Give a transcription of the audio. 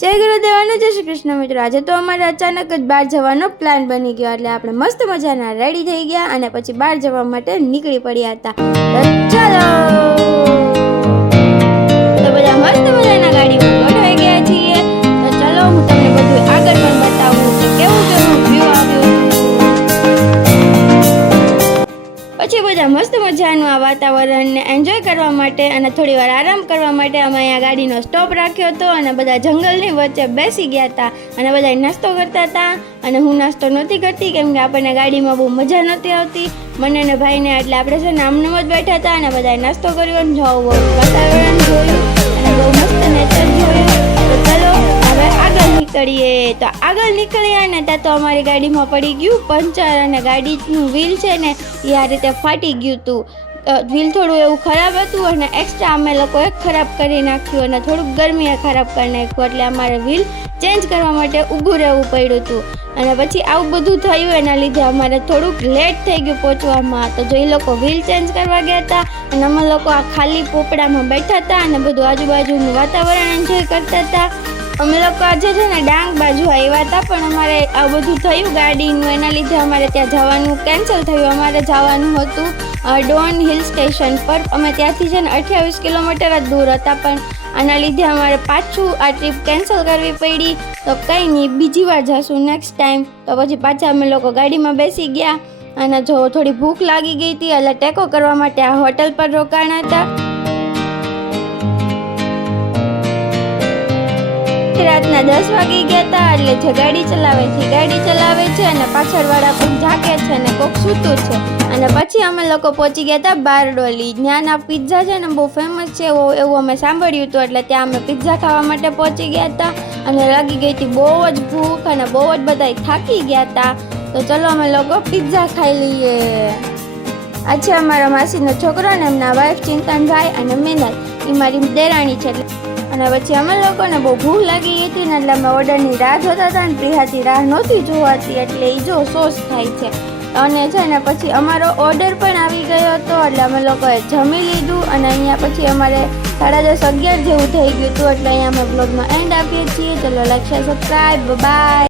જય ગુરુદેવ અને જય શ્રી કૃષ્ણ મિત્રો। આજે તો અમારે અચાનક જ બહાર જવાનો પ્લાન બની ગયો, એટલે આપણે મસ્ત મજાના રેડી થઈ ગયા અને પછી બહાર જવા માટે નીકળી પડ્યા હતા। તો ચાલો, તો બધા મસ્ત મજાના ગાડીમાં ગોઠવાઈ ગયા છીએ। તો ચાલો હું તમને બધું આગળ પણ બતાવું કે કેવું કેવું વ્યૂ આવ્યું। પછી બધા મસ્ત મજાનું આ વાતાવરણને એન્જોય કરવા માટે અને થોડી વાર આરામ કરવા માટે અમે અહીંયા ગાડીનો સ્ટોપ રાખ્યો હતો અને બધા જંગલની વચ્ચે બેસી ગયા હતા અને બધા નાસ્તો કરતા હતા। અને હું નાસ્તો નહોતી કરતી કેમ કે આપણને ગાડીમાં બહુ મજા નહોતી આવતી મને ને ભાઈને, એટલે આપણે છે ને આમનેમ જ બેઠા હતા અને બધાએ નાસ્તો કર્યો અને વાતાવરણ જોયું અને બહુ મસ્ત નેચર જોયું। તો ચાલો હવે આગળ નીકળીએ। તો આગળ નીકળ્યા ને ત્યાં તો અમારી ગાડીમાં પડી ગયું પંચર અને ગાડીનું વ્હીલ છે ને એ આ રીતે ફાટી ગયું હતું। વ્હીલ થોડું એવું ખરાબ હતું અને એક્સ્ટ્રા અમે લોકોએ ખરાબ કરી નાખ્યું અને થોડુંક ગરમીએ ખરાબ કરી નાખ્યું, એટલે અમારે વ્હીલ ચેન્જ કરવા માટે ઊભું રહેવું પડ્યું હતું। અને પછી આવું બધું થયું એના લીધે અમારે થોડુંક લેટ થઈ ગયું પહોંચવામાં। તો જો એ લોકો વ્હીલ ચેન્જ કરવા ગયા હતા અને અમે લોકો આ ખાલી પોપડામાં બેઠા હતા અને બધું આજુબાજુનું વાતાવરણ એન્જોય કરતા હતા। અમે લોકો આજે છે ને ડાંગ બાજુ આવ્યા હતા પણ અમારે આ બધું થયું ગાડીનું, એના લીધે અમારે ત્યાં જવાનું કેન્સલ થયું। અમારે જવાનું હતું ડોન હિલ સ્ટેશન પર। અમે ત્યાંથી છે ને 28 કિલોમીટર જ દૂર હતા પણ આના લીધે અમારે પાછું આ ટ્રીપ કેન્સલ કરવી પડી। તો કંઈ નહીં, બીજી વાર જઈશું નેક્સ્ટ ટાઈમ। તો પછી પાછા અમે લોકો ગાડીમાં બેસી ગયા અને જો થોડી ભૂખ લાગી ગઈ હતી એટલે ટેકો કરવા માટે આ હોટલ પર રોકાણા હતા। રાતના 10 વાગી ગયા હતા, એટલે જે ગાડી ચલાવે છે અને પાછળવાળા પણ જાગે છે અને કોક સૂતું છે। અને પછી અમે લોકો પહોંચી ગયા હતા બારડોલી। ત્યાંના પિઝા છે ને બહુ ફેમસ છે એવું અમે સાંભળ્યું હતું, એટલે ત્યાં અમે પિઝા ખાવા માટે પહોંચી ગયા હતા અને લાગી ગઈ હતી બહુ જ ભૂખ અને બહુ જ બધા થાકી ગયા હતા। તો ચલો અમે લોકો પિઝા ખાઈ લઈએ। આ છે અમારા માસીનો છોકરો અને એમના વાઈફ ચિંતનભાઈ અને મિનલ, એ મારી દેરાણી છે। અને પછી અમે લોકોને બહુ ભૂખ લાગી ગઈ હતી ને એટલે અમે ઓર્ડરની રાહ જોતા હતા ને પ્રિયાથી રાહ નહોતી જોવાતી, એટલે એ જો સોસ થાય છે। અને છે ને પછી અમારો ઓર્ડર પણ આવી ગયો હતો, એટલે અમે લોકોએ જમી લીધું અને અહીંયા પછી અમારે 10:30-11 જેવું થઈ ગયું હતું, એટલે અહીંયા અમે બ્લોગનો એન્ડ આપીએ છીએ। ચલો લાઈક શેર સબસ્ક્રાઈબ, બાય।